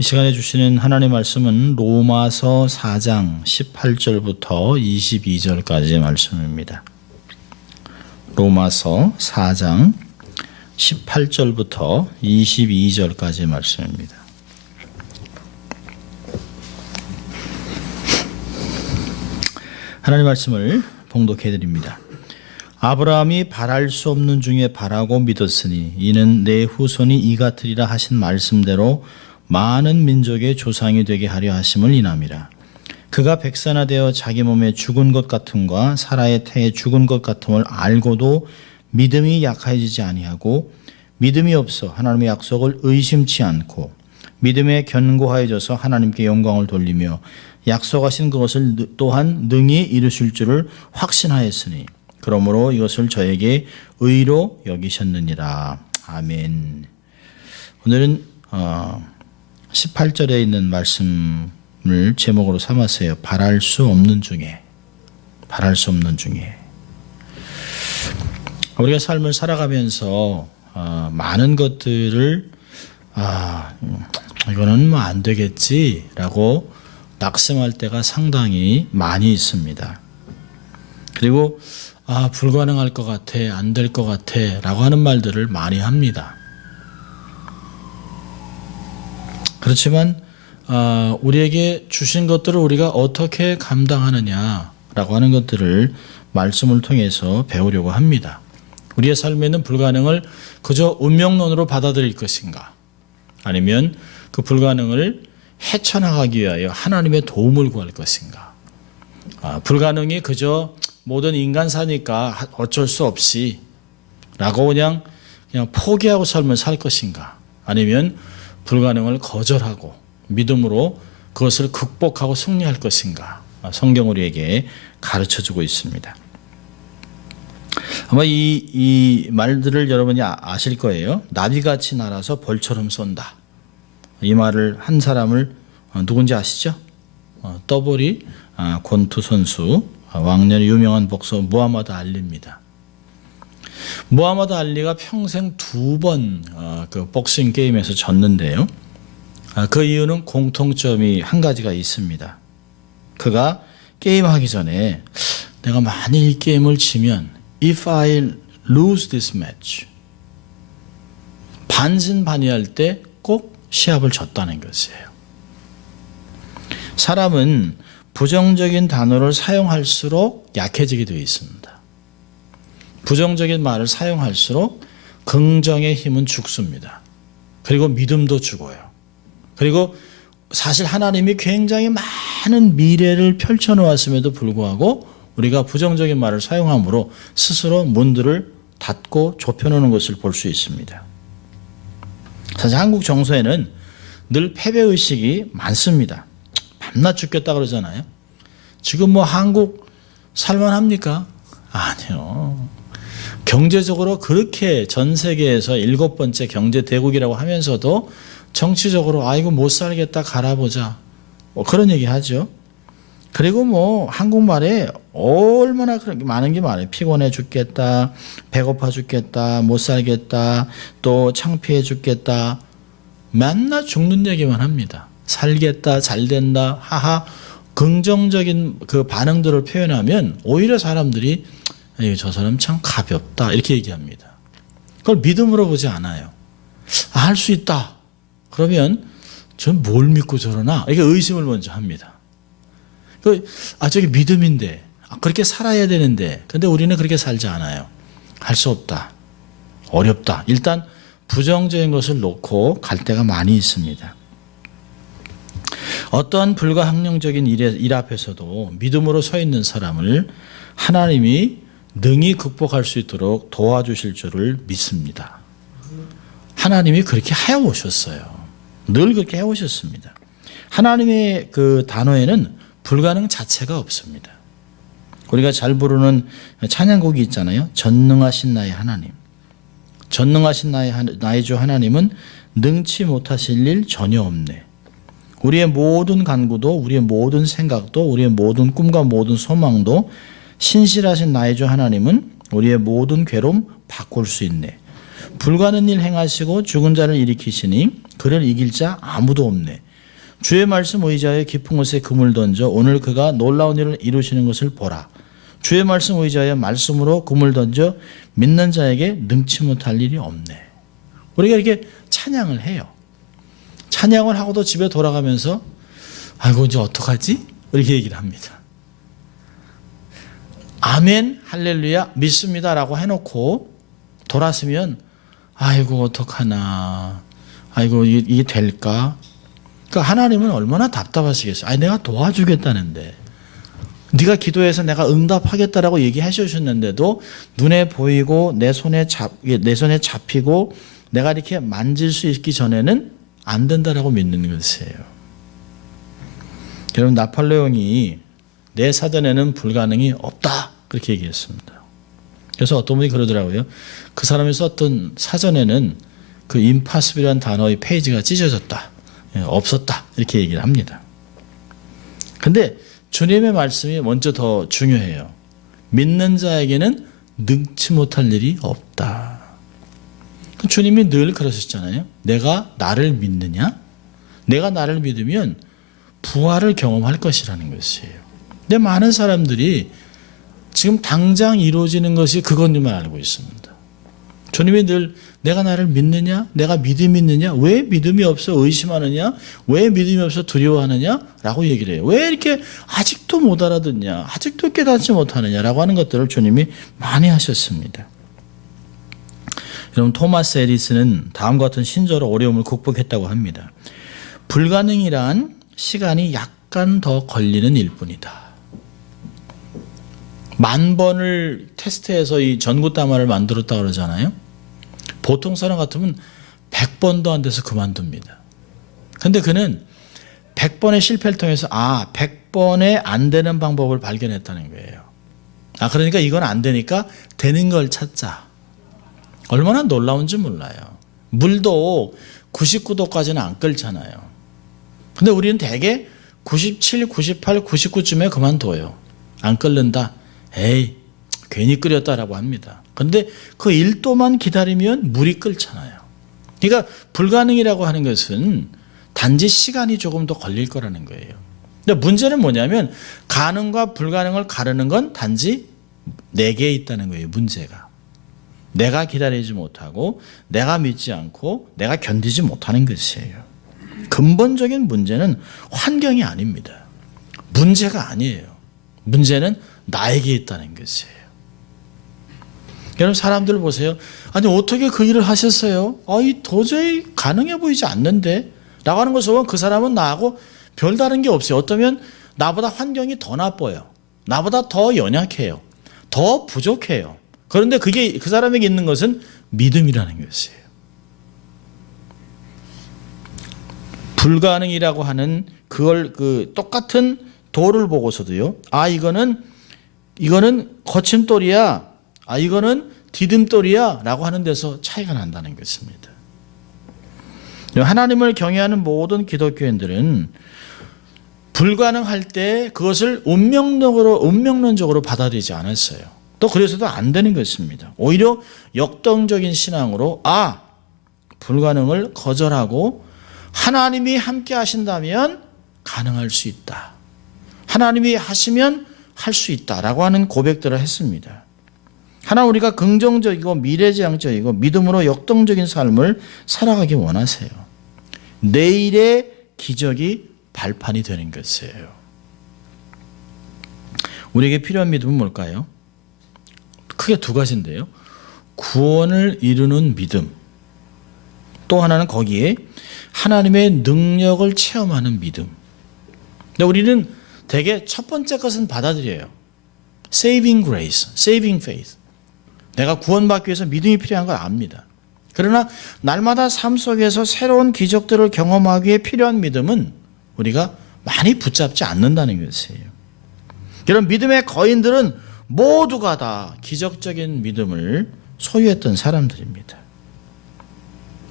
이 시간에 주시는 하나님의 말씀은 로마서 4장 18절부터 22절까지의 말씀입니다. 로마서 4장 18절부터 22절까지의 말씀입니다. 하나님의 말씀을 봉독해 드립니다. 아브라함이 바랄 수 없는 중에 바라고 믿었으니 이는 내 후손이 이 같으리라 하신 말씀대로 많은 민족의 조상이 되게 하려 하심을 인함이라. 그가 백산화되어 자기 몸에 죽은 것 같음과 사라의 태에 죽은 것 같음을 알고도 믿음이 약해지지 아니하고 믿음이 없어 하나님의 약속을 의심치 않고 믿음에 견고하여져서 하나님께 영광을 돌리며 약속하신 그것을 또한 능히 이루실 줄을 확신하였으니 그러므로 이것을 저에게 의로 여기셨느니라. 아멘. 오늘은 18절에 있는 말씀을 제목으로 삼았어요. 바랄 수 없는 중에. 우리가 삶을 살아가면서 많은 것들을 이거는 뭐 안 되겠지라고 낙심할 때가 상당히 많이 있습니다. 그리고 불가능할 것 같아, 안 될 것 같아 라고 하는 말들을 많이 합니다. 그렇지만 우리에게 주신 것들을 우리가 어떻게 감당하느냐라고 하는 것들을 말씀을 통해서 배우려고 합니다. 우리의 삶에는 불가능을 그저 운명론으로 받아들일 것인가, 아니면 그 불가능을 헤쳐나가기 위하여 하나님의 도움을 구할 것인가, 불가능이 그저 모든 인간 사니까 어쩔 수 없이 라고 그냥 포기하고 삶을 살 것인가, 아니면 불가능을 거절하고 믿음으로 그것을 극복하고 승리할 것인가, 성경 우리에게 가르쳐주고 있습니다. 아마 이 말들을 여러분이 아실 거예요. 나비같이 날아서 벌처럼 쏜다. 이 말을 한 사람을 누군지 아시죠? 떠보리 권투 선수, 왕년에 유명한 복서 무하마드 알리입니다. 무하마드 알리가 평생 2번 그 복싱 게임에서 졌는데요. 그 이유는 공통점이 한 가지가 있습니다. 그가 게임하기 전에 내가 만일 이 게임을 지면 If I lose this match, 반신반의할 때 꼭 시합을 졌다는 것이에요. 사람은 부정적인 단어를 사용할수록 약해지게 되어 있습니다. 부정적인 말을 사용할수록 긍정의 힘은 죽습니다. 그리고 믿음도 죽어요. 그리고 사실 하나님이 굉장히 많은 미래를 펼쳐놓았음에도 불구하고 우리가 부정적인 말을 사용함으로 스스로 문들을 닫고 좁혀놓는 것을 볼 수 있습니다. 사실 한국 정서에는 늘 패배의식이 많습니다. 밤낮 죽겠다 그러잖아요. 지금 뭐 한국 살만합니까? 아니요. 경제적으로 그렇게 전 세계에서 7번째 경제 대국이라고 하면서도 정치적으로 아이고 못 살겠다 갈아보자, 뭐 그런 얘기 하죠. 그리고 뭐 한국말에 얼마나 그렇게 많은 게 많아요. 피곤해 죽겠다, 배고파 죽겠다, 못 살겠다, 또 창피해 죽겠다. 맨날 죽는 얘기만 합니다. 살겠다, 잘 된다, 하하. 긍정적인 그 반응들을 표현하면 오히려 사람들이 저 사람 참 가볍다 이렇게 얘기합니다. 그걸 믿음으로 보지 않아요. 할 수 있다. 그러면 전 뭘 믿고 저러나 이렇게 의심을 먼저 합니다. 저게 믿음인데, 그렇게 살아야 되는데, 근데 우리는 그렇게 살지 않아요. 할 수 없다, 어렵다. 일단 부정적인 것을 놓고 갈 때가 많이 있습니다. 어떠한 불가항력적인 일 앞에서도 믿음으로 서 있는 사람을 하나님이 능히 극복할 수 있도록 도와주실 줄을 믿습니다. 하나님이 그렇게 해오셨어요. 늘 그렇게 해오셨습니다. 하나님의 그 단어에는 불가능 자체가 없습니다. 우리가 잘 부르는 찬양곡이 있잖아요. 전능하신 나의 하나님. 전능하신 나의 주 하나님은 능치 못하실 일 전혀 없네. 우리의 모든 간구도, 우리의 모든 생각도, 우리의 모든 꿈과 모든 소망도 신실하신 나의 주 하나님은 우리의 모든 괴로움 바꿀 수 있네. 불가능한 일 행하시고 죽은 자를 일으키시니 그를 이길 자 아무도 없네. 주의 말씀 의지하여 깊은 곳에 그물 던져 오늘 그가 놀라운 일을 이루시는 것을 보라. 주의 말씀 의지하여 말씀으로 그물 던져 믿는 자에게 능치 못할 일이 없네. 우리가 이렇게 찬양을 해요. 찬양을 하고도 집에 돌아가면서 아이고 이제 어떡하지? 이렇게 얘기를 합니다. 아멘 할렐루야 믿습니다라고 해놓고 돌았으면 아이고 어떡하나, 아이고 이게 될까? 그러니까 하나님은 얼마나 답답하시겠어요. 아니 내가 도와주겠다는데, 네가 기도해서 내가 응답하겠다라고 얘기해 주셨는데도 눈에 보이고 내 손에 잡히고 내가 이렇게 만질 수 있기 전에는 안 된다라고 믿는 것이에요. 여러분, 나폴레옹이 내 사전에는 불가능이 없다 그렇게 얘기했습니다. 그래서 어떤 분이 그러더라고요. 그 사람이 썼던 사전에는 그 impossible이라는 단어의 페이지가 찢어졌다, 없었다 이렇게 얘기를 합니다. 근데 주님의 말씀이 먼저 더 중요해요. 믿는 자에게는 능치 못할 일이 없다. 주님이 늘 그러셨잖아요. 내가 나를 믿느냐? 내가 나를 믿으면 부활을 경험할 것이라는 것이에요. 근데 많은 사람들이 지금 당장 이루어지는 것이 그건 줄만 알고 있습니다. 주님이 늘 내가 나를 믿느냐? 내가 믿음이 있느냐? 왜 믿음이 없어 의심하느냐? 왜 믿음이 없어 두려워하느냐? 라고 얘기를 해요. 왜 이렇게 아직도 못 알아듣냐? 아직도 깨닫지 못하느냐? 라고 하는 것들을 주님이 많이 하셨습니다. 여러분, 토마스 에디슨은 다음과 같은 신조로 어려움을 극복했다고 합니다. 불가능이란 시간이 약간 더 걸리는 일뿐이다. 10,000번을 테스트해서 이 전구다마를 만들었다 그러잖아요. 보통 사람 같으면 100번도 안 돼서 그만둡니다. 근데 그는 100번의 실패를 통해서 100번에 안 되는 방법을 발견했다는 거예요. 그러니까 이건 안 되니까 되는 걸 찾자. 얼마나 놀라운지 몰라요. 물도 99도까지는 안 끓잖아요. 근데 우리는 대개 97, 98, 99쯤에 그만둬요. 안 끓는다. 에이, 괜히 끓였다라고 합니다. 그런데 그 1도만 기다리면 물이 끓잖아요. 그러니까 불가능이라고 하는 것은 단지 시간이 조금 더 걸릴 거라는 거예요. 근데 문제는 뭐냐면 가능과 불가능을 가르는 건 단지 내게 있다는 거예요. 문제가. 내가 기다리지 못하고 내가 믿지 않고 내가 견디지 못하는 것이에요. 근본적인 문제는 환경이 아닙니다. 문제가 아니에요. 문제는 나에게 있다는 것이에요. 여러분, 사람들 보세요. 아니 어떻게 그 일을 하셨어요? 도저히 가능해 보이지 않는데 라고 하는 것을 보면 그 사람은 나하고 별다른 게 없어요. 어쩌면 나보다 환경이 더 나빠요. 나보다 더 연약해요. 더 부족해요. 그런데 그게 그 사람에게 있는 것은 믿음이라는 것이에요. 불가능이라고 하는 그걸 똑같은 돌을 보고서도요. 이거는 거침돌이야. 이거는 디딤돌이야. 라고 하는 데서 차이가 난다는 것입니다. 하나님을 경외하는 모든 기독교인들은 불가능할 때 그것을 운명론적으로 받아들이지 않았어요. 또 그래서도 안 되는 것입니다. 오히려 역동적인 신앙으로 불가능을 거절하고 하나님이 함께 하신다면 가능할 수 있다. 하나님이 하시면 할 수 있다라고 하는 고백들을 했습니다. 하나 우리가 긍정적이고 미래지향적이고 믿음으로 역동적인 삶을 살아가기 원하세요. 내일의 기적이 발판이 되는 것이에요. 우리에게 필요한 믿음은 뭘까요? 크게 두 가지인데요. 구원을 이루는 믿음. 또 하나는 거기에 하나님의 능력을 체험하는 믿음. 근데 우리는 대개 첫 번째 것은 받아들여요. Saving grace, saving faith. 내가 구원받기 위해서 믿음이 필요한 걸 압니다. 그러나 날마다 삶 속에서 새로운 기적들을 경험하기에 필요한 믿음은 우리가 많이 붙잡지 않는다는 것이에요. 이런 믿음의 거인들은 모두가 다 기적적인 믿음을 소유했던 사람들입니다.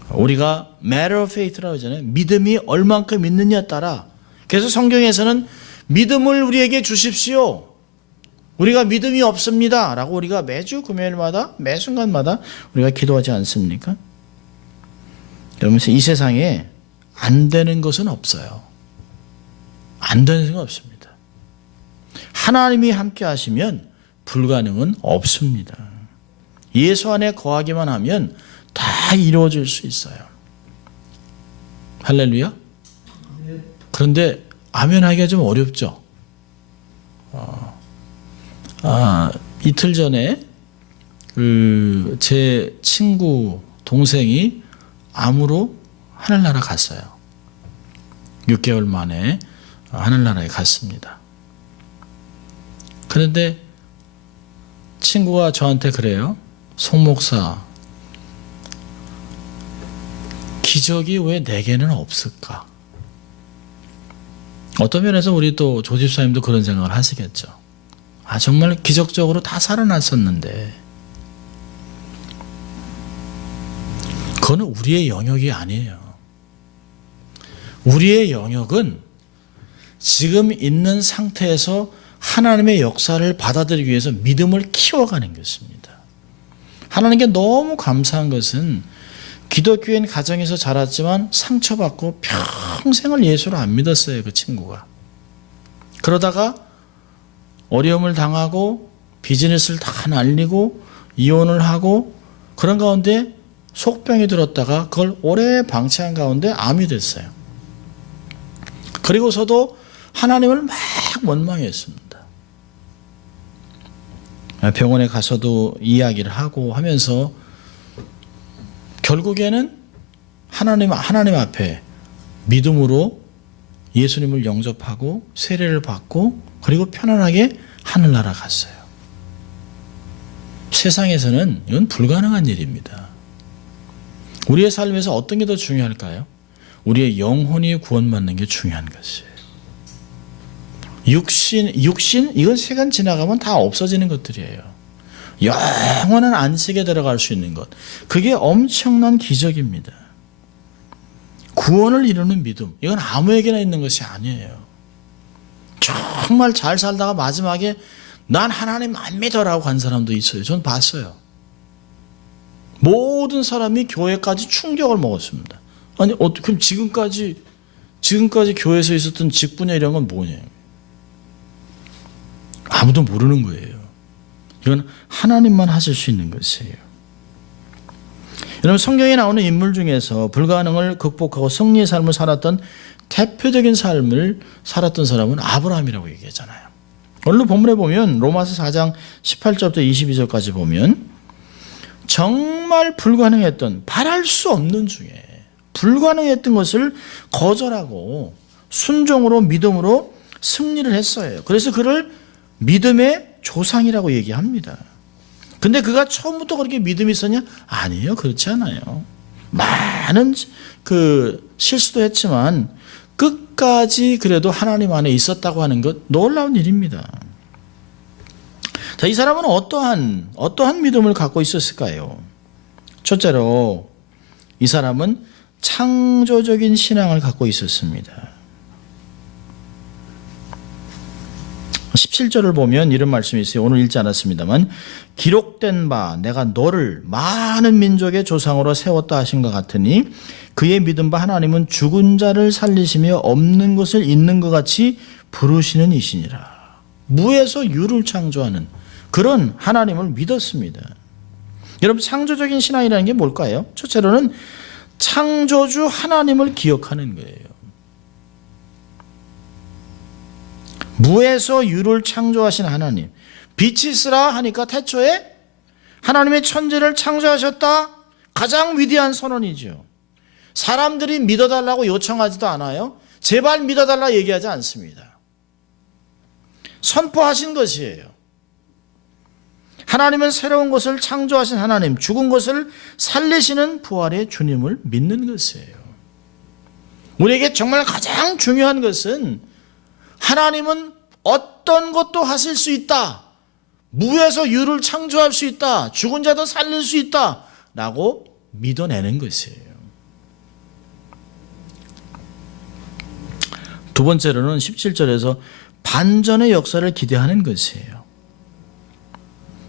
우리가 matter of faith라고 하잖아요. 믿음이 얼만큼 있느냐에 따라. 그래서 성경에서는 믿음을 우리에게 주십시오. 우리가 믿음이 없습니다. 라고 우리가 매주 금요일마다 매 순간마다 우리가 기도하지 않습니까? 여러분, 이 세상에 안 되는 것은 없어요. 안 되는 생각 없습니다. 하나님이 함께 하시면 불가능은 없습니다. 예수 안에 거하기만 하면 다 이루어질 수 있어요. 할렐루야. 그런데 아멘 하기가 좀 어렵죠. 이틀 전에 제 친구 동생이 암으로 하늘나라 갔어요. 6개월 만에 하늘나라에 갔습니다. 그런데 친구가 저한테 그래요. 송 목사, 기적이 왜 내게는 없을까? 어떤 면에서 우리 또 조집사님도 그런 생각을 하시겠죠. 정말 기적적으로 다 살아났었는데 그건 우리의 영역이 아니에요. 우리의 영역은 지금 있는 상태에서 하나님의 역사를 받아들이기 위해서 믿음을 키워가는 것입니다. 하나님께 너무 감사한 것은 기독교인 가정에서 자랐지만 상처받고 평생을 예수를 안 믿었어요. 그 친구가. 그러다가 어려움을 당하고 비즈니스를 다 날리고 이혼을 하고 그런 가운데 속병이 들었다가 그걸 오래 방치한 가운데 암이 됐어요. 그리고서도 하나님을 막 원망했습니다. 병원에 가서도 이야기를 하고 하면서 결국에는 하나님 앞에 믿음으로 예수님을 영접하고 세례를 받고 그리고 편안하게 하늘나라 갔어요. 세상에서는 이건 불가능한 일입니다. 우리의 삶에서 어떤 게 더 중요할까요? 우리의 영혼이 구원받는 게 중요한 것이에요. 육신 이건 세간 지나가면 다 없어지는 것들이에요. 영원한 안식에 들어갈 수 있는 것, 그게 엄청난 기적입니다. 구원을 이루는 믿음, 이건 아무에게나 있는 것이 아니에요. 정말 잘 살다가 마지막에 난 하나님 안 믿어라고 한 사람도 있어요. 전 봤어요. 모든 사람이 교회까지 충격을 먹었습니다. 아니 그럼 지금까지 교회에서 있었던 직분야 이런 건 뭐냐? 아무도 모르는 거예요. 이건 하나님만 하실 수 있는 것이에요. 여러분, 성경에 나오는 인물 중에서 불가능을 극복하고 승리의 삶을 살았던 대표적인 삶을 살았던 사람은 아브라함이라고 얘기하잖아요. 오늘 본문에 보면 로마서 4장 18절부터 22절까지 보면 정말 불가능했던, 바랄 수 없는 중에 불가능했던 것을 거절하고 순종으로 믿음으로 승리를 했어요. 그래서 그를 믿음의 조상이라고 얘기합니다. 근데 그가 처음부터 그렇게 믿음이 있었냐? 아니에요. 그렇지 않아요. 많은 실수도 했지만 끝까지 그래도 하나님 안에 있었다고 하는 것, 놀라운 일입니다. 자, 이 사람은 어떠한 믿음을 갖고 있었을까요? 첫째로 이 사람은 창조적인 신앙을 갖고 있었습니다. 17절을 보면 이런 말씀이 있어요. 오늘 읽지 않았습니다만, 기록된 바 내가 너를 많은 민족의 조상으로 세웠다 하신 것 같으니 그의 믿은 바 하나님은 죽은 자를 살리시며 없는 것을 있는 것 같이 부르시는 이시니라. 무에서 유를 창조하는 그런 하나님을 믿었습니다. 여러분, 창조적인 신앙이라는 게 뭘까요? 첫째로는 창조주 하나님을 기억하는 거예요. 무에서 유를 창조하신 하나님, 빛이 있으라 하니까 태초에 하나님의 천지를 창조하셨다. 가장 위대한 선언이죠. 사람들이 믿어달라고 요청하지도 않아요. 제발 믿어달라 얘기하지 않습니다. 선포하신 것이에요. 하나님은 새로운 것을 창조하신 하나님, 죽은 것을 살리시는 부활의 주님을 믿는 것이에요. 우리에게 정말 가장 중요한 것은 하나님은 어떤 것도 하실 수 있다. 무에서 유를 창조할 수 있다. 죽은 자도 살릴 수 있다. 라고 믿어내는 것이에요. 두 번째로는 17절에서 반전의 역사를 기대하는 것이에요.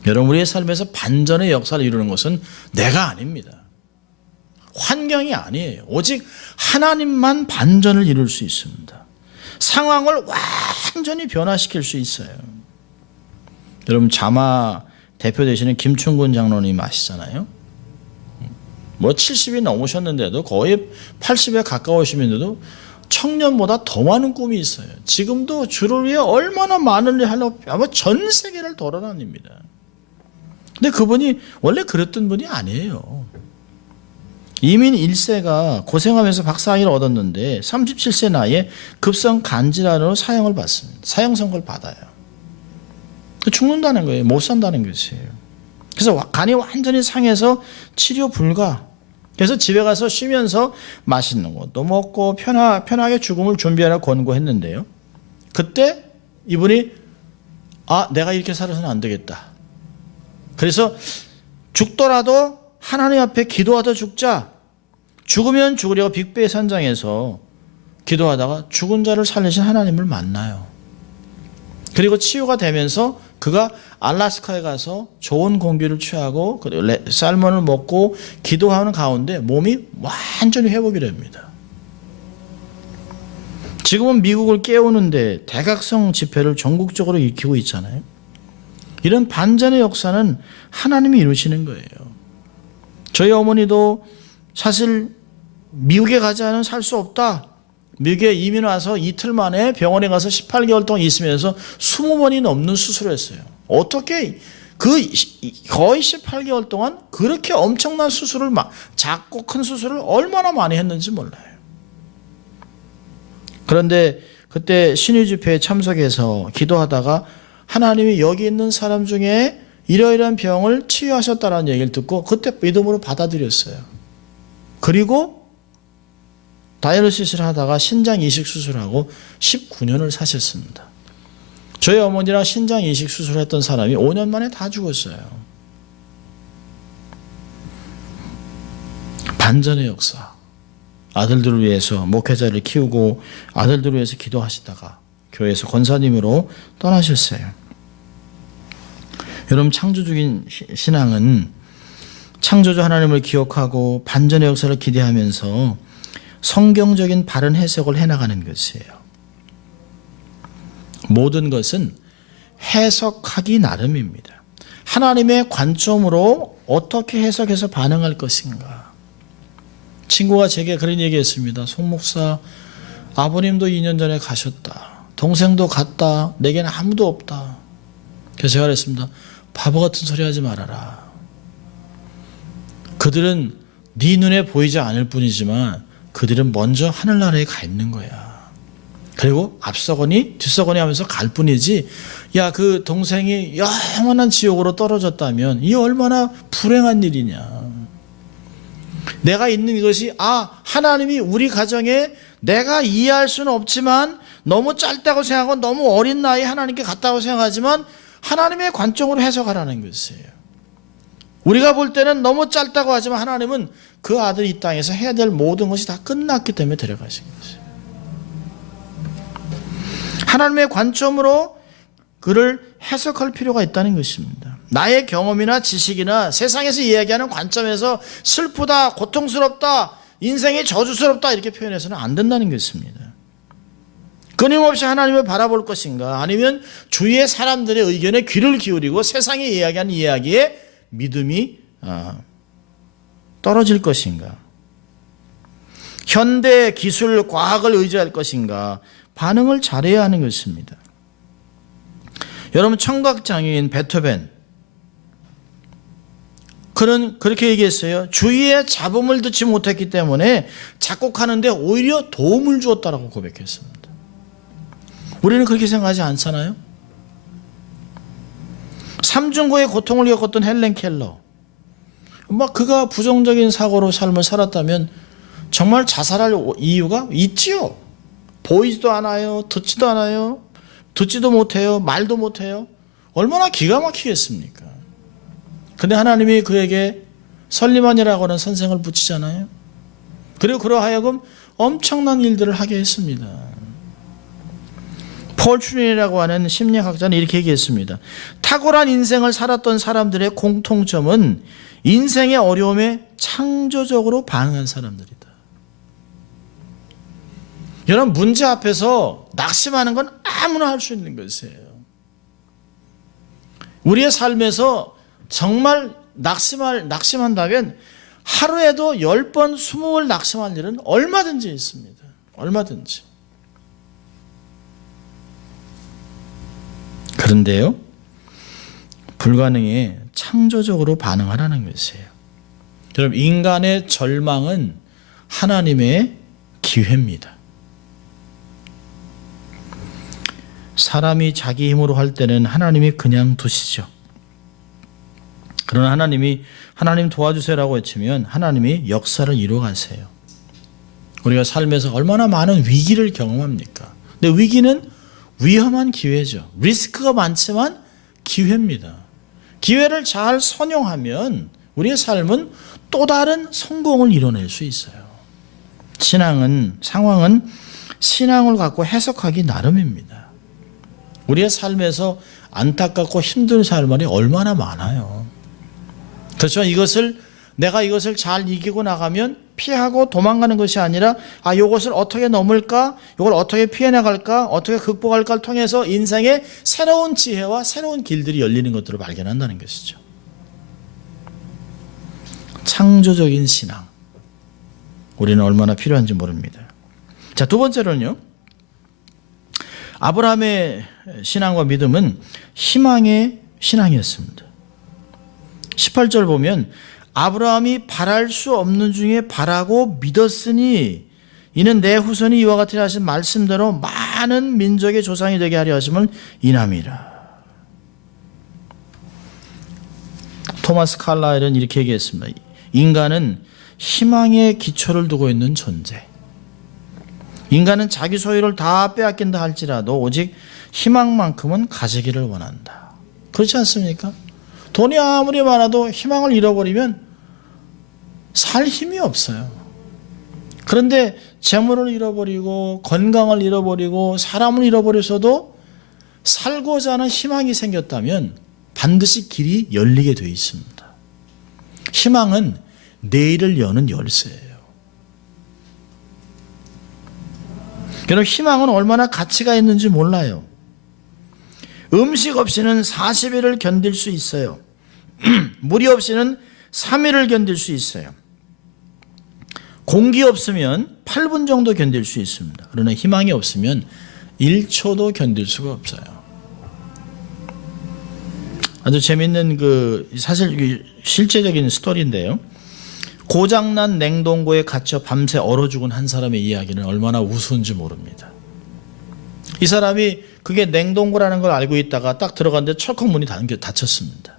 여러분, 우리의 삶에서 반전의 역사를 이루는 것은 내가 아닙니다. 환경이 아니에요. 오직 하나님만 반전을 이룰 수 있습니다. 상황을 완전히 변화시킬 수 있어요. 여러분 자마 대표 되시는 김충근 장로님 아시잖아요. 뭐 70이 넘으셨는데도 거의 80에 가까우시면서도 청년보다 더 많은 꿈이 있어요. 지금도 주를 위해 얼마나 많은 일을 하려고 아마 전 세계를 돌아다닙니다. 근데 그분이 원래 그랬던 분이 아니에요. 이민 1세가 고생하면서 박사학위를 얻었는데 37세 나이에 급성 간질환으로 사형을 받습니다. 사형 선고를 받아요. 죽는다는 거예요. 못 산다는 것이에요. 그래서 간이 완전히 상해서 치료 불가. 그래서 집에 가서 쉬면서 맛있는 것도 먹고 편하게 죽음을 준비하라고 권고했는데요. 그때 이분이 내가 이렇게 살아서는 안 되겠다. 그래서 죽더라도 하나님 앞에 기도하다 죽자. 죽으면 죽으려고 빅베이 산장에서 기도하다가 죽은 자를 살리신 하나님을 만나요. 그리고 치유가 되면서 그가 알래스카에 가서 좋은 공기를 취하고 살몬을 먹고 기도하는 가운데 몸이 완전히 회복이 됩니다. 지금은 미국을 깨우는데 대각성 집회를 전국적으로 일으키고 있잖아요. 이런 반전의 역사는 하나님이 이루시는 거예요. 저희 어머니도 사실 미국에 가지 않으면 살 수 없다. 미국에 이민 와서 이틀 만에 병원에 가서 18개월 동안 있으면서 20번이 넘는 수술을 했어요. 어떻게 거의 18개월 동안 그렇게 엄청난 수술을 작고 큰 수술을 얼마나 많이 했는지 몰라요. 그런데 그때 신유 집회에 참석해서 기도하다가 하나님이 여기 있는 사람 중에 이러이러한 병을 치유하셨다는 얘기를 듣고 그때 믿음으로 받아들였어요. 그리고 다이얼리시스를 하다가 신장 이식 수술하고 19년을 사셨습니다. 저희 어머니랑 신장 이식 수술을 했던 사람이 5년 만에 다 죽었어요. 반전의 역사. 아들들을 위해서 목회자를 키우고 아들들을 위해서 기도하시다가 교회에서 권사님으로 떠나셨어요. 여러분 창조적인 신앙은 창조주 하나님을 기억하고 반전의 역사를 기대하면서 성경적인 바른 해석을 해나가는 것이에요. 모든 것은 해석하기 나름입니다. 하나님의 관점으로 어떻게 해석해서 반응할 것인가. 친구가 제게 그런 얘기했습니다. 송 목사, 아버님도 2년 전에 가셨다. 동생도 갔다. 내게는 아무도 없다. 그래서 제가 그랬습니다. 바보 같은 소리 하지 말아라. 그들은 네 눈에 보이지 않을 뿐이지만 그들은 먼저 하늘나라에 가 있는 거야. 그리고 앞서거니 뒤서거니 하면서 갈 뿐이지, 야, 그 동생이 영원한 지옥으로 떨어졌다면 이 얼마나 불행한 일이냐. 내가 있는 이것이 하나님이 우리 가정에 내가 이해할 수는 없지만 너무 짧다고 생각하고 너무 어린 나이에 하나님께 갔다고 생각하지만 하나님의 관점으로 해석하라는 것이에요. 우리가 볼 때는 너무 짧다고 하지만 하나님은 그 아들이 이 땅에서 해야 될 모든 것이 다 끝났기 때문에 데려가신 것이에요. 하나님의 관점으로 그를 해석할 필요가 있다는 것입니다. 나의 경험이나 지식이나 세상에서 이야기하는 관점에서 슬프다, 고통스럽다, 인생이 저주스럽다 이렇게 표현해서는 안 된다는 것입니다. 끊임없이 하나님을 바라볼 것인가, 아니면 주위의 사람들의 의견에 귀를 기울이고 세상이 이야기하는 이야기에 믿음이 떨어질 것인가, 현대 기술 과학을 의지할 것인가, 반응을 잘해야 하는 것입니다. 여러분 청각장애인 베토벤, 그는 그렇게 얘기했어요. 주위의 잡음을 듣지 못했기 때문에 작곡하는데 오히려 도움을 주었다라고 고백했습니다. 우리는 그렇게 생각하지 않잖아요. 삼중고의 고통을 겪었던 헬렌 켈러, 그가 부정적인 사고로 삶을 살았다면 정말 자살할 이유가 있지요. 보이지도 않아요. 듣지도 않아요. 듣지도 못해요. 말도 못해요. 얼마나 기가 막히겠습니까? 근데 하나님이 그에게 설리만이라고 하는 선생을 붙이잖아요. 그리고 그러하여금 엄청난 일들을 하게 했습니다. 폴 트루린이라고 하는 심리학자는 이렇게 얘기했습니다. 탁월한 인생을 살았던 사람들의 공통점은 인생의 어려움에 창조적으로 반응한 사람들이다. 여러분, 문제 앞에서 낙심하는 건 아무나 할 수 있는 것이에요. 우리의 삶에서 정말 낙심한다면 하루에도 10번, 20번 낙심할 일은 얼마든지 있습니다. 얼마든지. 그런데요, 불가능에 창조적으로 반응하라는 것이에요. 여러분, 인간의 절망은 하나님의 기회입니다. 사람이 자기 힘으로 할 때는 하나님이 그냥 두시죠. 그러나 하나님 도와주세요라고 외치면 하나님이 역사를 이루어가세요. 우리가 삶에서 얼마나 많은 위기를 경험합니까? 근데 위기는 위험한 기회죠. 리스크가 많지만 기회입니다. 기회를 잘 선용하면 우리의 삶은 또 다른 성공을 이뤄낼 수 있어요. 상황은 신앙을 갖고 해석하기 나름입니다. 우리의 삶에서 안타깝고 힘든 삶이 얼마나 많아요. 그렇지만 내가 이것을 잘 이기고 나가면 피하고 도망가는 것이 아니라 이것을 어떻게 넘을까? 이걸 어떻게 피해 나갈까? 어떻게 극복할까를 통해서 인생의 새로운 지혜와 새로운 길들이 열리는 것들을 발견한다는 것이죠. 창조적인 신앙. 우리는 얼마나 필요한지 모릅니다. 자, 두 번째로는요. 아브라함의 신앙과 믿음은 희망의 신앙이었습니다. 18절 보면 아브라함이 바랄 수 없는 중에 바라고 믿었으니 이는 내 후손이 이와 같으리 하신 말씀대로 많은 민족의 조상이 되게 하려 하심을 인함이라. 토마스 칼라일은 이렇게 얘기했습니다. 인간은 희망의 기초를 두고 있는 존재. 인간은 자기 소유를 다 빼앗긴다 할지라도 오직 희망만큼은 가지기를 원한다. 그렇지 않습니까? 돈이 아무리 많아도 희망을 잃어버리면 살 힘이 없어요. 그런데 재물을 잃어버리고 건강을 잃어버리고 사람을 잃어버려서도 살고자 하는 희망이 생겼다면 반드시 길이 열리게 되어 있습니다. 희망은 내일을 여는 열쇠예요. 여러분, 희망은 얼마나 가치가 있는지 몰라요. 음식 없이는 40일을 견딜 수 있어요. 물이 없이는 3일을 견딜 수 있어요. 공기 없으면 8분 정도 견딜 수 있습니다. 그러나 희망이 없으면 1초도 견딜 수가 없어요. 아주 재밌는 사실 실제적인 스토리인데요. 고장난 냉동고에 갇혀 밤새 얼어 죽은 한 사람의 이야기는 얼마나 우스운지 모릅니다. 이 사람이 그게 냉동고라는 걸 알고 있다가 딱 들어갔는데 철컥 문이 닫혔습니다.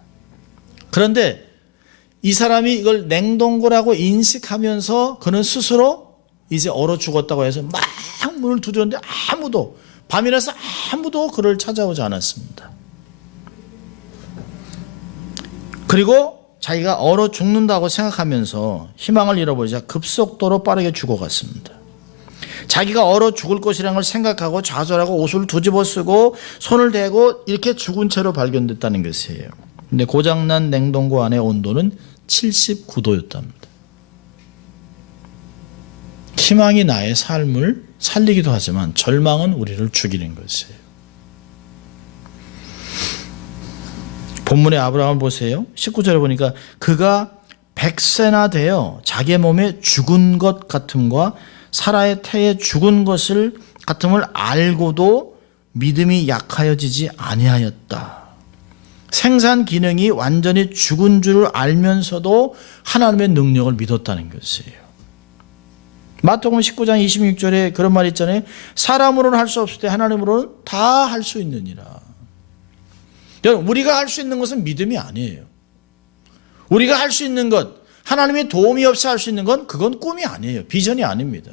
그런데 이 사람이 이걸 냉동고라고 인식하면서 그는 스스로 이제 얼어 죽었다고 해서 막 문을 두드렸는데 밤이라서 아무도 그를 찾아오지 않았습니다. 그리고 자기가 얼어 죽는다고 생각하면서 희망을 잃어버리자 급속도로 빠르게 죽어갔습니다. 자기가 얼어 죽을 것이라는 걸 생각하고 좌절하고 옷을 뒤집어 쓰고 손을 대고 이렇게 죽은 채로 발견됐다는 것이에요. 근데 고장난 냉동고 안의 온도는 79도였답니다. 희망이 나의 삶을 살리기도 하지만 절망은 우리를 죽이는 것이에요. 본문의 아브라함을 보세요. 19절에 보니까 그가 100세나 되어 자기의 몸에 죽은 것 같음과 사라의 태에 죽은 것을 같음을 알고도 믿음이 약하여지지 아니하였다. 생산 기능이 완전히 죽은 줄을 알면서도 하나님의 능력을 믿었다는 것이에요. 마태복음 19장 26절에 그런 말이 있잖아요. 사람으로는 할 수 없을 때 하나님으로는 다 할 수 있느니라. 여러분, 우리가 할 수 있는 것은 믿음이 아니에요. 우리가 할 수 있는 것, 하나님의 도움이 없이 할 수 있는 건 그건 꿈이 아니에요. 비전이 아닙니다.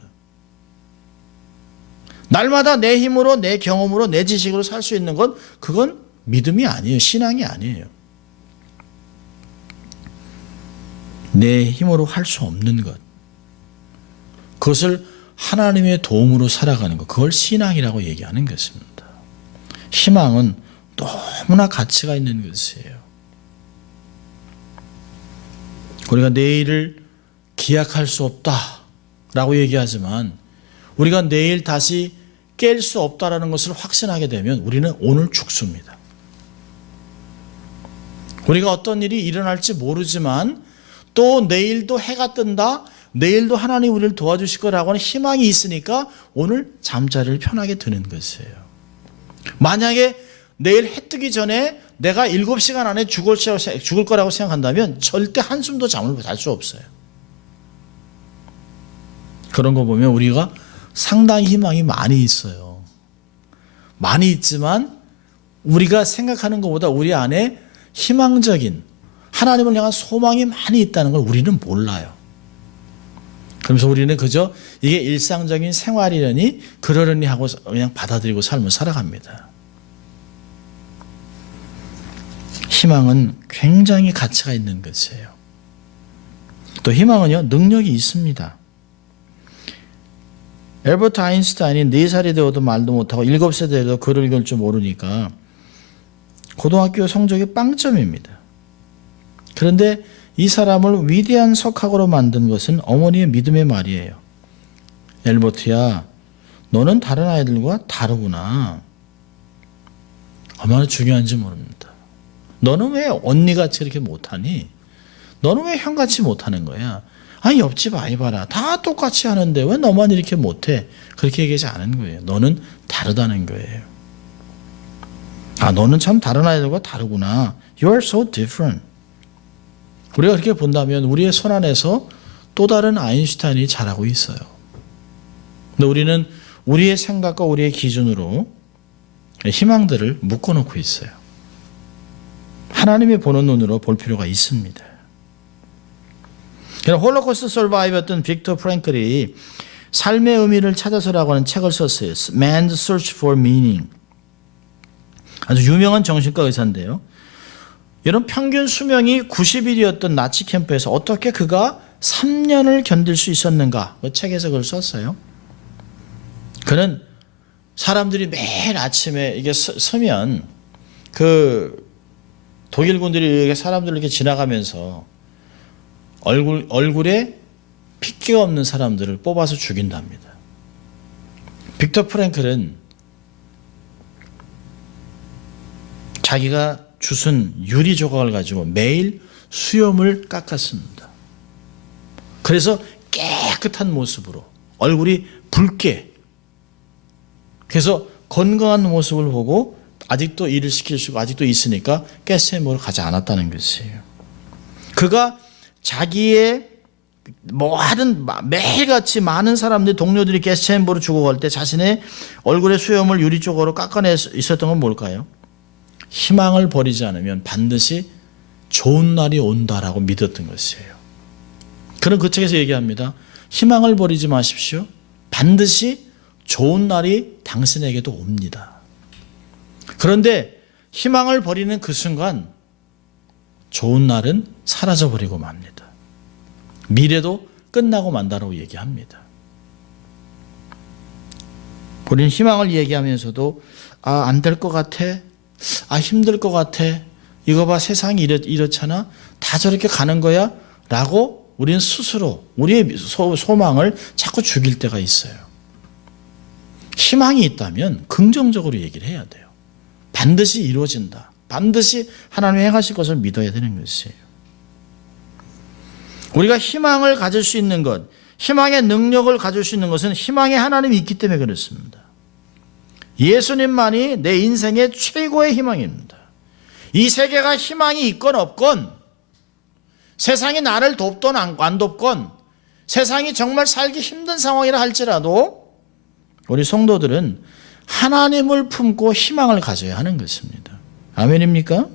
날마다 내 힘으로, 내 경험으로, 내 지식으로 살 수 있는 건 그건 믿음이 아니에요. 신앙이 아니에요. 내 힘으로 할 수 없는 것, 그것을 하나님의 도움으로 살아가는 것, 그걸 신앙이라고 얘기하는 것입니다. 희망은 너무나 가치가 있는 것이에요. 우리가 내일을 기약할 수 없다라고 얘기하지만 우리가 내일 다시 깰 수 없다라는 것을 확신하게 되면 우리는 오늘 죽습니다. 우리가 어떤 일이 일어날지 모르지만 또 내일도 해가 뜬다, 내일도 하나님 우리를 도와주실 거라고 하는 희망이 있으니까 오늘 잠자리를 편하게 드는 것이에요. 만약에 내일 해 뜨기 전에 내가 7시간 안에 죽을 거라고 생각한다면 절대 한숨도 잠을 잘 수 없어요. 그런 거 보면 우리가 상당히 희망이 많이 있어요. 많이 있지만 우리가 생각하는 것보다 우리 안에 희망적인 하나님을 향한 소망이 많이 있다는 걸 우리는 몰라요. 그러면서 우리는 그저 이게 일상적인 생활이려니 그러려니 하고 그냥 받아들이고 삶을 살아갑니다. 희망은 굉장히 가치가 있는 것이에요. 또 희망은요, 능력이 있습니다. 엘버트 아인슈타인이 4살이 되어도 말도 못하고 7세 되어도 글을 읽을 줄 모르니까 고등학교 성적이 빵점입니다. 그런데 이 사람을 위대한 석학으로 만든 것은 어머니의 믿음의 말이에요. 엘버트야, 너는 다른 아이들과 다르구나. 얼마나 중요한지 모릅니다. 너는 왜 언니같이 그렇게 못하니? 너는 왜 형같이 못하는 거야? 아니, 옆집 아이 봐라. 다 똑같이 하는데 왜 너만 이렇게 못해? 그렇게 얘기하지 않은 거예요. 너는 다르다는 거예요. 아, 너는 참 다른 아이들과 다르구나. You are so different. 우리가 그렇게 본다면 우리의 손 안에서 또 다른 아인슈타인이 자라고 있어요. 근데 우리는 우리의 생각과 우리의 기준으로 희망들을 묶어놓고 있어요. 하나님이 보는 눈으로 볼 필요가 있습니다. 홀로코스트 서바이버였던 빅터 프랭클이 삶의 의미를 찾아서라고 하는 책을 썼어요. Man's Search for Meaning. 아주 유명한 정신과 의사인데요. 여러분, 평균 수명이 90일이었던 나치 캠프에서 어떻게 그가 3년을 견딜 수 있었는가? 그 책에서 그걸 썼어요. 그는 사람들이 매일 아침에 이게 서면 그 독일군들이 이렇게 사람들을 이렇게 지나가면서 얼굴에 핏기가 없는 사람들을 뽑아서 죽인답니다. 빅터 프랭클은 자기가 주순 유리 조각을 가지고 매일 수염을 깎았습니다. 그래서 깨끗한 모습으로 얼굴이 붉게, 그래서 건강한 모습을 보고 아직도 일을 시킬 수가 아직도 있으니까 가스체인버로 가지 않았다는 것이에요. 그가 자기의 뭐 하든 매일같이 많은 사람들이 동료들이 가스체인버로 죽어갈 때 자신의 얼굴의 수염을 유리 쪽으로 깎아내 있었던 건 뭘까요? 희망을 버리지 않으면 반드시 좋은 날이 온다라고 믿었던 것이에요. 그런 그 책에서 얘기합니다. 희망을 버리지 마십시오. 반드시 좋은 날이 당신에게도 옵니다. 그런데 희망을 버리는 그 순간 좋은 날은 사라져버리고 맙니다. 미래도 끝나고 만다라고 얘기합니다. 우리는 희망을 얘기하면서도 안 될 것 같아. 힘들 것 같아. 이거 봐, 세상이 이렇잖아. 다 저렇게 가는 거야. 라고 우리는 스스로 우리의 소망을 자꾸 죽일 때가 있어요. 희망이 있다면 긍정적으로 얘기를 해야 돼요. 반드시 이루어진다. 반드시 하나님이 행하실 것을 믿어야 되는 것이에요. 우리가 희망을 가질 수 있는 것, 희망의 능력을 가질 수 있는 것은 희망의 하나님이 있기 때문에 그렇습니다. 예수님만이 내 인생의 최고의 희망입니다. 이 세계가 희망이 있건 없건, 세상이 나를 돕건 안 돕건, 세상이 정말 살기 힘든 상황이라 할지라도 우리 성도들은 하나님을 품고 희망을 가져야 하는 것입니다. 아멘입니까?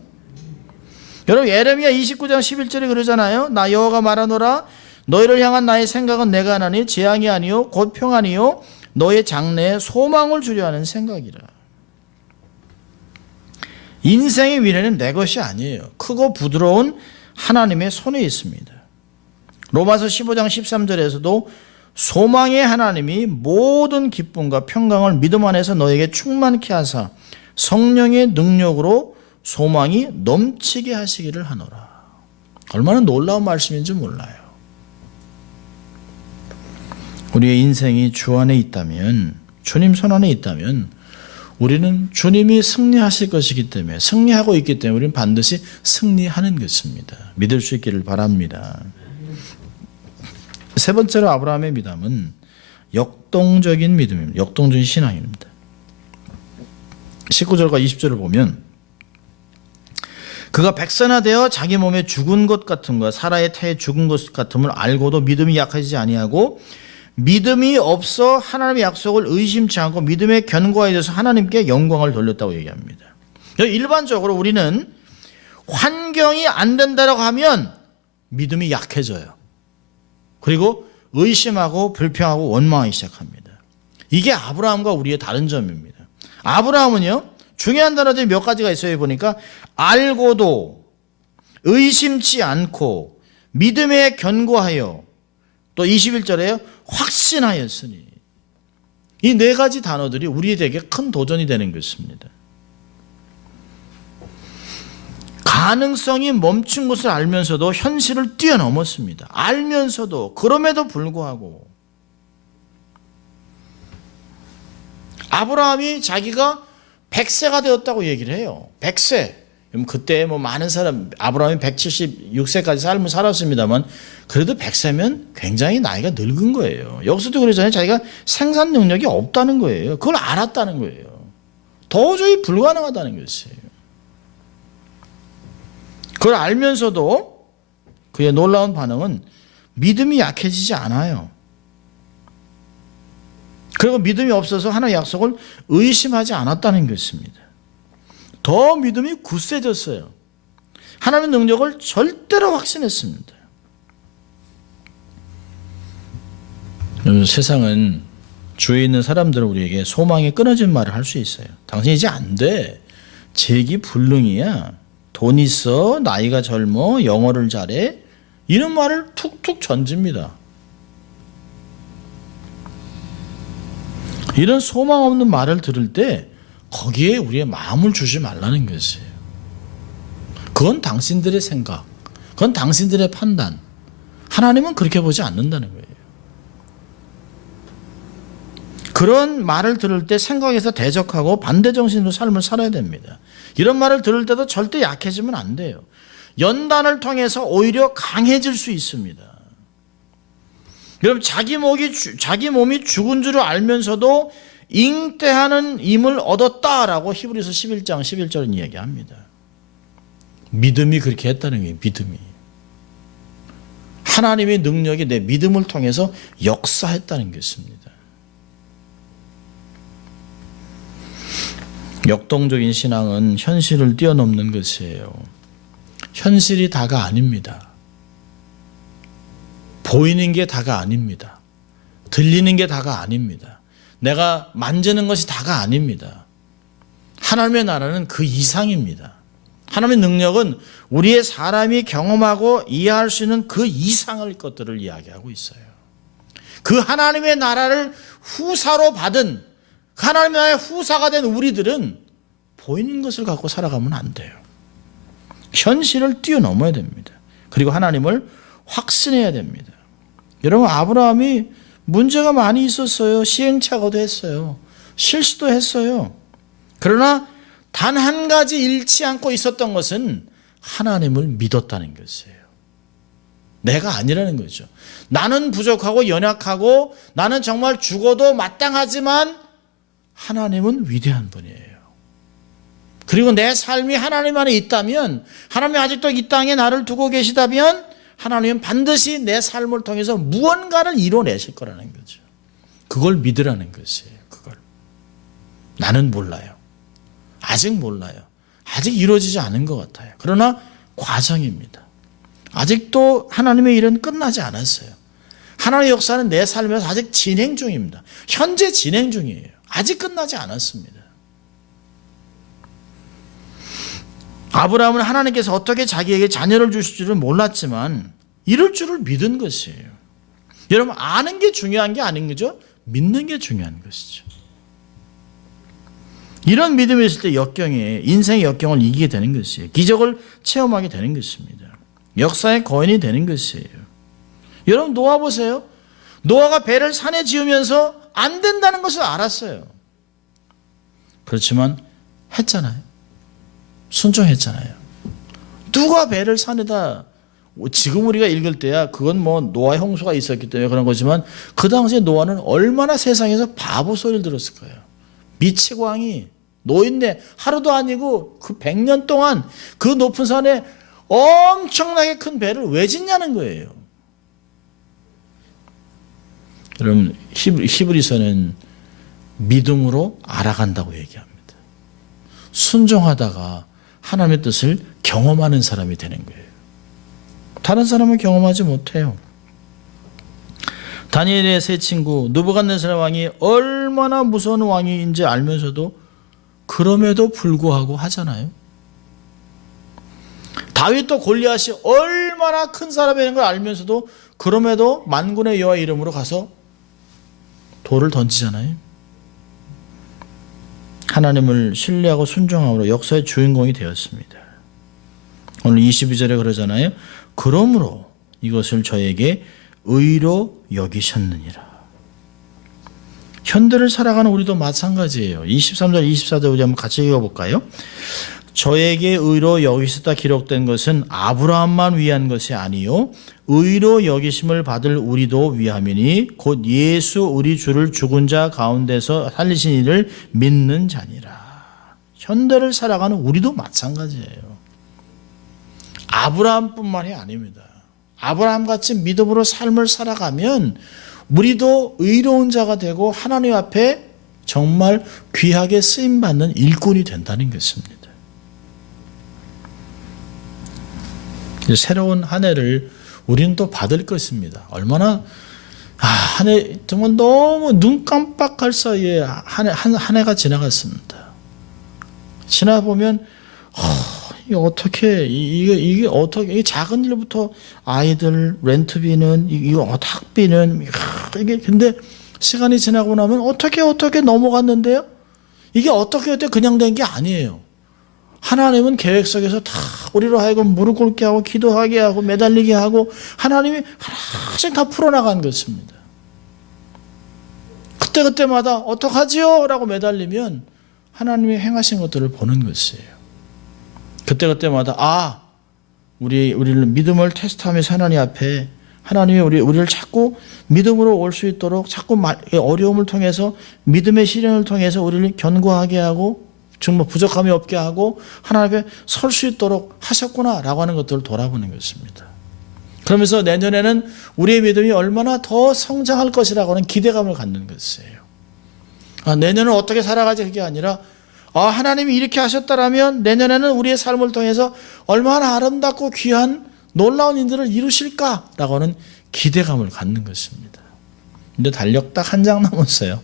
여러분, 예레미야 29장 11절에 그러잖아요. 나 여호와가 말하노라. 너희를 향한 나의 생각은 내가 하나니 재앙이 아니요 곧 평안이요 너의 장래에 소망을 주려 하는 생각이라. 인생의 미래는 내 것이 아니에요. 크고 부드러운 하나님의 손에 있습니다. 로마서 15장 13절에서도 소망의 하나님이 모든 기쁨과 평강을 믿음 안에서 너에게 충만케 하사 성령의 능력으로 소망이 넘치게 하시기를 하노라. 얼마나 놀라운 말씀인지 몰라요. 우리의 인생이 주 안에 있다면, 주님 손 안에 있다면 우리는 주님이 승리하실 것이기 때문에, 승리하고 있기 때문에 우리는 반드시 승리하는 것입니다. 믿을 수 있기를 바랍니다. 세 번째로 아브라함의 믿음은 역동적인 믿음입니다. 역동적인 신앙입니다. 19절과 20절을 보면 그가 백선화되어 자기 몸에 죽은 것 같음과 사라의 태에 죽은 것 같음을 알고도 믿음이 약해지지 아니하고 믿음이 없어 하나님의 약속을 의심치 않고 믿음의 견고하에 대해서 하나님께 영광을 돌렸다고 얘기합니다. 일반적으로 우리는 환경이 안 된다고 하면 믿음이 약해져요. 그리고 의심하고 불평하고 원망하기 시작합니다. 이게 아브라함과 우리의 다른 점입니다. 아브라함은요, 중요한 단어들이 몇 가지가 있어요. 보니까 알고도, 의심치 않고, 믿음에 견고하여, 또 21절에요, 확신하였으니. 이 네 가지 단어들이 우리에게 큰 도전이 되는 것입니다. 가능성이 멈춘 것을 알면서도 현실을 뛰어넘었습니다. 알면서도, 그럼에도 불구하고 아브라함이 자기가 100세가 되었다고 얘기를 해요. 100세. 그때 많은 사람, 아브라함이 176세까지 삶을 살았습니다만 그래도 100세면 굉장히 나이가 늙은 거예요. 여기서도 그러잖아요. 자기가 생산 능력이 없다는 거예요. 그걸 알았다는 거예요. 도저히 불가능하다는 것이에요. 그걸 알면서도 그의 놀라운 반응은 믿음이 약해지지 않아요. 그리고 믿음이 없어서 하나님의 약속을 의심하지 않았다는 것입니다. 더 믿음이 굳세졌어요. 하나님의 능력을 절대로 확신했습니다. 세상은 주위에 있는 사람들은 우리에게 소망이 끊어진 말을 할 수 있어요. 당신 이제 안 돼. 재기 불능이야. 돈 있어. 나이가 젊어. 영어를 잘해. 이런 말을 툭툭 던집니다. 이런 소망 없는 말을 들을 때 거기에 우리의 마음을 주지 말라는 것이에요. 그건 당신들의 생각, 그건 당신들의 판단. 하나님은 그렇게 보지 않는다는 거예요. 그런 말을 들을 때 생각에서 대적하고 반대정신으로 삶을 살아야 됩니다. 이런 말을 들을 때도 절대 약해지면 안 돼요. 연단을 통해서 오히려 강해질 수 있습니다. 여러분, 자기 몸이 죽은 줄을 알면서도 잉태하는 힘을 얻었다라고 히브리서 11장 11절은 이야기합니다. 믿음이 그렇게 했다는 거예요. 믿음이. 하나님의 능력이 내 믿음을 통해서 역사했다는 것입니다. 역동적인 신앙은 현실을 뛰어넘는 것이에요. 현실이 다가 아닙니다. 보이는 게 다가 아닙니다. 들리는 게 다가 아닙니다. 내가 만지는 것이 다가 아닙니다. 하나님의 나라는 그 이상입니다. 하나님의 능력은 우리의 사람이 경험하고 이해할 수 있는 그 이상의 것들을 이야기하고 있어요. 그 하나님의 나라를 후사로 받은, 하나님의 나라의 후사가 된 우리들은 보이는 것을 갖고 살아가면 안 돼요. 현실을 뛰어넘어야 됩니다. 그리고 하나님을 확신해야 됩니다. 여러분, 아브라함이 문제가 많이 있었어요. 시행착오도 했어요. 실수도 했어요. 그러나 단 한 가지 잃지 않고 있었던 것은 하나님을 믿었다는 것이에요. 내가 아니라는 거죠. 나는 부족하고 연약하고 나는 정말 죽어도 마땅하지만 하나님은 위대한 분이에요. 그리고 내 삶이 하나님 안에 있다면, 하나님이 아직도 이 땅에 나를 두고 계시다면 하나님은 반드시 내 삶을 통해서 무언가를 이뤄내실 거라는 거죠. 그걸 믿으라는 것이에요. 그걸. 나는 몰라요. 아직 몰라요. 아직 이루어지지 않은 것 같아요. 그러나 과정입니다. 아직도 하나님의 일은 끝나지 않았어요. 하나님의 역사는 내 삶에서 아직 진행 중입니다. 현재 진행 중이에요. 아직 끝나지 않았습니다. 아브라함은 하나님께서 어떻게 자기에게 자녀를 주실 줄은 몰랐지만 이럴 줄을 믿은 것이에요. 여러분, 아는 게 중요한 게 아닌 거죠? 믿는 게 중요한 것이죠. 이런 믿음이 있을 때 인생의 역경을 이기게 되는 것이에요. 기적을 체험하게 되는 것입니다. 역사의 거인이 되는 것이에요. 여러분, 놓아보세요. 노아가 배를 산에 지으면서 안 된다는 것을 알았어요. 그렇지만 했잖아요. 순종했잖아요. 누가 배를 산에다, 지금 우리가 읽을 때야 그건 뭐 노아의 홍수가 있었기 때문에 그런 거지만 그 당시에 노아는 얼마나 세상에서 바보 소리를 들었을 거예요. 미치광이 노인네 하루도 아니고 그 100년 동안 그 높은 산에 엄청나게 큰 배를 왜 짓냐는 거예요. 여러분 히브리서는 믿음으로 알아간다고 얘기합니다. 순종하다가 하나님의 뜻을 경험하는 사람이 되는 거예요. 다른 사람은 경험하지 못해요. 다니엘의 세 친구 느부갓네살 왕이 얼마나 무서운 왕인지 알면서도 그럼에도 불구하고 하잖아요. 다윗도 골리앗이 얼마나 큰 사람이라는 걸 알면서도 그럼에도 만군의 여호와 이름으로 가서 돌을 던지잖아요. 하나님을 신뢰하고 순종함으로 역사의 주인공이 되었습니다. 오늘 22절에 그러잖아요. 그러므로 이것을 저에게 의로 여기셨느니라. 현대를 살아가는 우리도 마찬가지예요. 23절 24절 우리 한번 같이 읽어볼까요? 저에게 의로 여기셨다 기록된 것은 아브라함만 위한 것이 아니요 의로 여기심을 받을 우리도 위함이니 곧 예수 우리 주를 죽은 자 가운데서 살리신 이를 믿는 자니라. 현대를 살아가는 우리도 마찬가지예요. 아브라함뿐만이 아닙니다. 아브라함같이 믿음으로 삶을 살아가면 우리도 의로운 자가 되고 하나님 앞에 정말 귀하게 쓰임받는 일꾼이 된다는 것입니다. 새로운 한 해를 우리는 또 받을 것입니다. 얼마나 한 해 정말 너무 눈 깜빡할 사이에 한 해가 지나갔습니다. 지나 보면 이게 어떻게 이게 어떻게 이 작은 일부터 아이들 렌트비는 이거 학비는 이게 근데 시간이 지나고 나면 어떻게 넘어갔는데요? 이게 어떻게 그냥 된 게 아니에요. 하나님은 계획 속에서 다 우리로 하여금 무릎 꿇게 하고 기도하게 하고 매달리게 하고 하나님이 하나씩 다 풀어나간 것입니다. 그때마다 어떡하지요? 라고 매달리면 하나님이 행하신 것들을 보는 것이에요. 그때마다 우리를 믿음을 테스트하면서 하나님 앞에 하나님이 우리를 자꾸 믿음으로 올 수 있도록 자꾸 어려움을 통해서 믿음의 시련을 통해서 우리를 견고하게 하고 정말 부족함이 없게 하고 하나님 앞에 설 수 있도록 하셨구나라고 하는 것들을 돌아보는 것입니다. 그러면서 내년에는 우리의 믿음이 얼마나 더 성장할 것이라고 하는 기대감을 갖는 것이에요. 내년은 어떻게 살아가지 그게 아니라 하나님이 이렇게 하셨다라면 내년에는 우리의 삶을 통해서 얼마나 아름답고 귀한 놀라운 일들을 이루실까라고 하는 기대감을 갖는 것입니다. 근데 달력 딱 한 장 남았어요.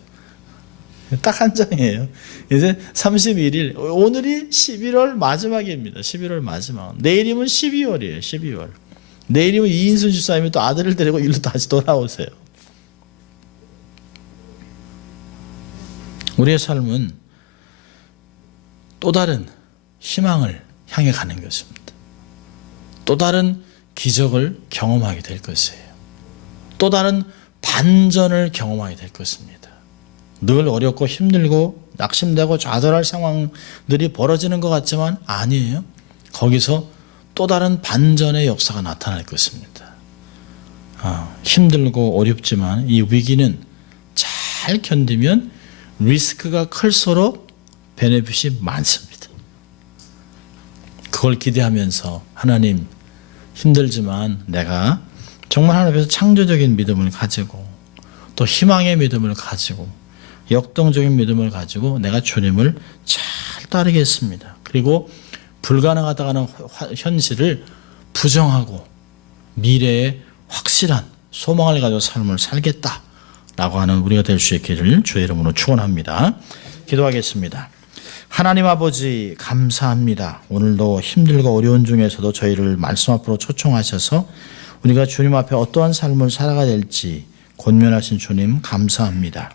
딱 한 장이에요. 이제 31일, 오늘이 11월 마지막입니다. 11월 마지막. 내일이면 12월이에요. 12월. 내일이면 이인순 집사님이 또 아들을 데리고 일로 다시 돌아오세요. 우리의 삶은 또 다른 희망을 향해 가는 것입니다. 또 다른 기적을 경험하게 될 것이에요. 또 다른 반전을 경험하게 될 것입니다. 늘 어렵고 힘들고 낙심되고 좌절할 상황들이 벌어지는 것 같지만 아니에요. 거기서 또 다른 반전의 역사가 나타날 것입니다. 힘들고 어렵지만 이 위기는 잘 견디면 리스크가 클수록 베네핏이 많습니다. 그걸 기대하면서 하나님 힘들지만 내가 정말 하나님 앞에서 창조적인 믿음을 가지고 또 희망의 믿음을 가지고 역동적인 믿음을 가지고 내가 주님을 잘 따르겠습니다. 그리고 불가능하다고 하는 현실을 부정하고 미래에 확실한 소망을 가지고 삶을 살겠다라고 하는 우리가 될 수 있기를 주의 이름으로 축원합니다. 기도하겠습니다. 하나님 아버지 감사합니다. 오늘도 힘들고 어려운 중에서도 저희를 말씀 앞으로 초청하셔서 우리가 주님 앞에 어떠한 삶을 살아가야 될지 권면하신 주님 감사합니다.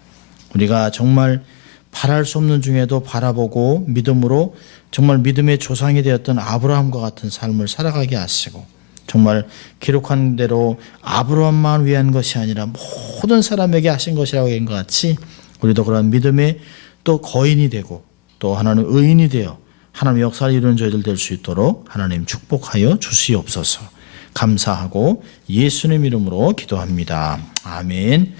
우리가 정말 바랄 수 없는 중에도 바라보고 믿음으로 정말 믿음의 조상이 되었던 아브라함과 같은 삶을 살아가게 하시고 정말 기록한 대로 아브라함만 위한 것이 아니라 모든 사람에게 하신 것이라고 한 것 같이 우리도 그런 믿음의 또 거인이 되고 또 하나님 의인이 되어 하나님의 역사를 이루는 저희들 될 수 있도록 하나님 축복하여 주시옵소서. 감사하고 예수님 이름으로 기도합니다. 아멘.